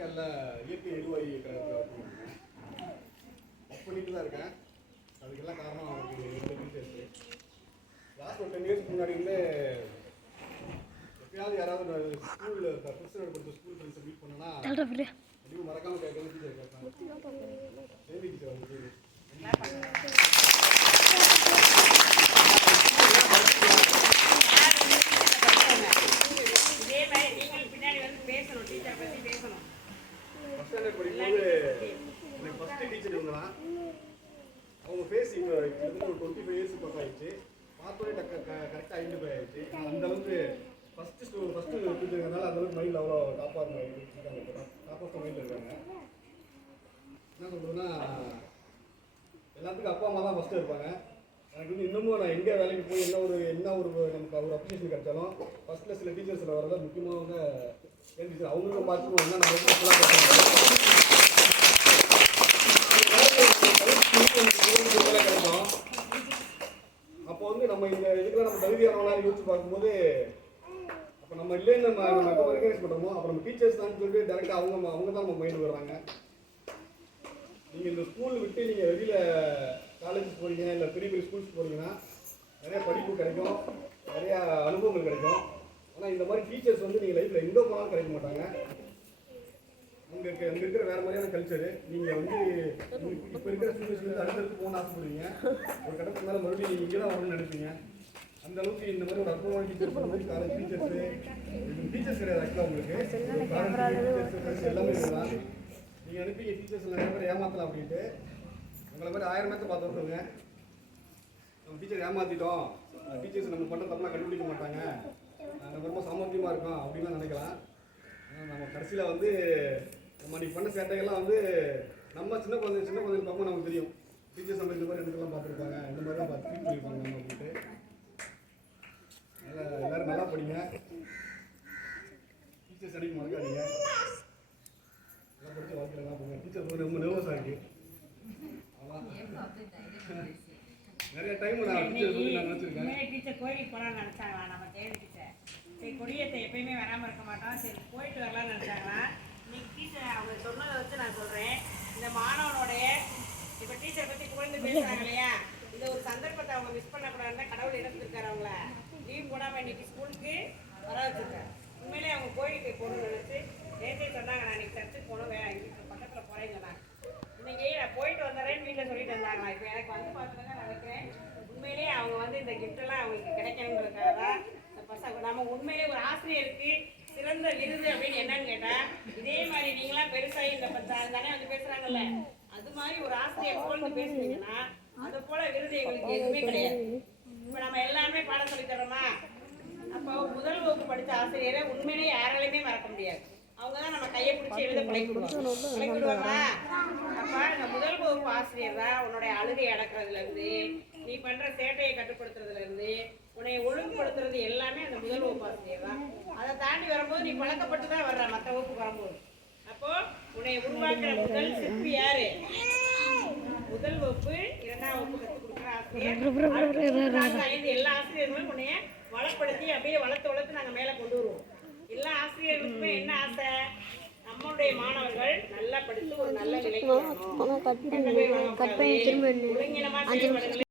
காரைக்காலில் இயற்கை எரிவாயு கழகத்தில் ஒர்க் பண்ணிட்டு தான் இருக்கேன். அதுக்கெல்லாம் காரணம் அவருக்கு டீச்சர்ஸு. லாஸ்ட் ஒரு 10 இயர்ஸ்க்கு முன்னாடி வந்து எப்பயாவது யாராவது ஸ்கூலில் கிறிஸ்தவர்கள் படித்த ஸ்கூல் ஃப்ரெண்ட்ஸை மீட் பண்ணனா கண்டிப்பாக மறக்காமல் கேட்கணும் டீச்சர் கேட்பாங்க. சேவி டீச்சர் அவங்க படிக்கும்போது எனக்கு ஃபஸ்ட்டு டீச்சர் இவங்க தான். அவங்க ஃபேஸ் இப்போ கிட்டத்தட்ட ஒரு 25 இயர்ஸ் பக்கம் ஆயிடுச்சு. பார்த்தோன்னே கரெக்டாக ஐடென்டிஃபை ஆயிடுச்சு. அந்தளவுக்கு ஃபஸ்ட்டு டீச்சருங்கிறதுனால அந்தளவுக்கு மைண்டில் அவ்வளோ டாப்பாக இருக்காங்க. டாப் ஆஃப் மைண்டில் இருக்காங்க. என்ன சொல்கிறதுன்னா எல்லாத்துக்கும் அப்பா அம்மா தான் ஃபஸ்ட்டு இருப்பாங்க. எனக்கு வந்து இன்னமும் நான் எங்கே வேலைக்கு போய் என்ன ஒரு நமக்கு ஒரு அப்ரிஷியேஷன் கிடைச்சாலும் ஃபஸ்ட்டில் சில டீச்சர்ஸில் வரத முக்கியமாக என் டீச்சர் அவங்களுக்கும் பார்த்துக்கணும். என்ன நான் கிடைக்கும். அப்போ வந்து நம்ம இந்த இதுக்கு நம்ம தகுதியானவங்களாம் யோசிச்சு பார்க்கும்போது அப்போ நம்ம இல்லைன்னு நம்ம எப்போ ரெகனைஸ் பண்ணுறோமோ அப்போ நம்ம டீச்சர்ஸ் தான் சொல்லி டேரெக்டாக அவங்க தான் நம்ம மைண்டு வர்றாங்க. நீங்கள் இந்த ஸ்கூல் விட்டு நீங்கள் வெளியில் காலேஜஸ் போகிறீங்க இல்லை பெரிய பெரிய ஸ்கூல்ஸ் போகிறீங்கன்னா நிறையா படிப்பு கிடைக்கும், நிறையா அனுபவங்கள் கிடைக்கும். ஆனால் இந்த மாதிரி டீச்சர்ஸ் வந்து நீங்கள் லைஃப்பில் எங்கே போனாலும் கிடைக்க மாட்டாங்க. அங்கே இருக்கிற வேறு மாதிரியான கல்ச்சரு. நீங்கள் வந்து இப்போ இருக்கிற ஸ்டூடெண்ட்ஸ் அடுத்தடுத்து போகணும்னு ஆசைப்படுவீங்க. ஒரு கட்டத்துக்கு மேலே மறுபடியும் நீங்கள் இங்கே தான் வரணும்னு நினைப்பீங்க. அந்த அளவுக்கு இந்த மாதிரி ஒரு அற்புதமான டீச்சர்ஸ் வந்து காலேஜ் டீச்சர்ஸ் கிடையாது. ஆக்சுவலாக உங்களுக்கு டீச்சர்ஸ் எல்லாமே தான் நீங்கள் அனுப்பி டீச்சர்ஸ் நிறைய பேர் ஏமாற்றலாம் அப்படின்ட்டு உங்களை மாதிரி 1000 பேர்த்த பார்த்து வருவாங்க. நம்ம டீச்சர் ஏமாற்றிட்டோம், டீச்சர்ஸ் நம்ம பண்ணுற தப்பெல்லாம் கண்டுபிடிக்க மாட்டாங்க, நம்ம ரொம்ப சாமர்த்தியமாக இருக்கோம் அப்படின்லாம் நினைக்கலாம். ஆனால் நம்ம கடைசியில் வந்து நம்ம அன்றைக்கி பண்ண சேட்டைகள்லாம் வந்து நம்ம சின்ன குழந்தைங்க பார்க்கும்போது நமக்கு தெரியும். டீச்சர்ஸ் நம்ம இந்த மாதிரி இடத்துலாம் பார்த்துருப்பாங்க, இந்த மாதிரிலாம் பார்த்து ட்ரீட் பண்ணியிருப்பாங்க நம்ம அப்படின்ட்டு. எல்லோரும் நல்லா படிங்க, டீச்சர்ஸ் அடிக்க மறக்காதீங்க. நல்லா படித்து வாழ்க்கையில் நல்லா போங்க. டீச்சர் ரொம்ப நர்வஸாக இருக்குது. நிறைய டைம் நான் நினச்சிருக்கேன். டீச்சர் கோயிலுக்கு போகலான்னு நினச்சாங்களா? நம்ம தேவை டீச்சர் சரி கொடியத்தை எப்பயுமே வராமல் இருக்க மாட்டோம், சரி போயிட்டு வரலான்னு நினச்சாங்களா? இன்னைக்கு டீச்சர் அவங்க சொன்னதை வச்சு நான் சொல்கிறேன். இந்த மாணவனுடைய இப்போ டீச்சர் பற்றி புகழ்ந்து பேசுகிறாங்க இல்லையா, இந்த ஒரு சந்தர்ப்பத்தை அவங்க மிஸ் பண்ணக்கூடாதுன்னா கடவுள் இழந்திருக்காரு. அவங்கள லீவ் போடாமல் இன்னைக்கு ஸ்கூலுக்கு வர வச்சுருக்காரு. உண்மையிலே அவங்க கோயிலுக்கு போகணும்னு நினச்சி நேற்றே சொன்னாங்க, நான் இன்னைக்கு சர்ச்சுக்கு போகணும், வீட்டு பக்கத்தில் போகிறேன்னு சொன்னாங்க. இன்னைக்கு நான் போயிட்டு வந்துடுறேன்னு வீட்டில் சொல்லிட்டு வந்தாங்களா. இப்போ எனக்கு வந்து பார்த்துங்க நினைக்கிறேன் உண்மையிலேயே அவங்க வந்து இந்த கிஃப்டெல்லாம் அவங்களுக்கு கிடைக்கணுங்கிறதுக்காக தான் இந்த பசங்க நம்ம உண்மையிலே ஒரு ஆசிரியருக்கு சிறந்த விருது அப்படின்னு என்னன்னு கேட்டால் இதே மாதிரி நீங்களாம் பெருசாகி இந்த தானே வந்து பேசுகிறாங்கல்ல, அது மாதிரி ஒரு ஆசிரியர் போல் பேசுனீங்கன்னா அது போல் விருது எங்களுக்கு எதுவுமே கிடையாது. இப்போ நம்ம எல்லாருமே பாடம் சொல்லி தரோமா? அப்போ முதல் வகுப்பு படித்த ஆசிரியரை உண்மையிலேயே யாராலையுமே மறக்க முடியாது. அவங்க தான் நம்ம கையை பிடிச்சி எழுத பழக்கிடுவாங்க. அப்போ இந்த முதல் வகுப்பு ஆசிரியர் தான் உன்னுடைய அழுகை அடக்கிறதுலேருந்து நீ பண்ணுற சேட்டையை கட்டுப்படுத்துறதுலேருந்து உன்னை ஒழுங்குபடுத்துறது எல்லாமே அந்த முதல் வகுப்பு ஆசிரியர் தான். அதை தாண்டி வரும்போது நீ பழக்கப்பட்டு தான் வர்ற மற்ற வகுப்பு வரும்போது. அப்போது உன்னை உருவாக்குற முதல் சிற்பி யாரு? முதல் வகுப்பு 2ஆம் வகுப்பு கற்றுக் கொடுக்குற ஆசிரியர். எல்லா ஆசிரியர்களும் உன்னைய வளப்படுத்தி அப்படியே வளர்த்து நாங்கள் மேலே கொண்டு வருவோம். எல்லா ஆசிரியர்களுக்குமே என்ன ஆசை? நம்மளுடைய மாணவர்கள் நல்லா படித்து ஒரு நல்ல நிலைக்கு வரணும். ஒழுங்கினமா செயல்படுங்கள்.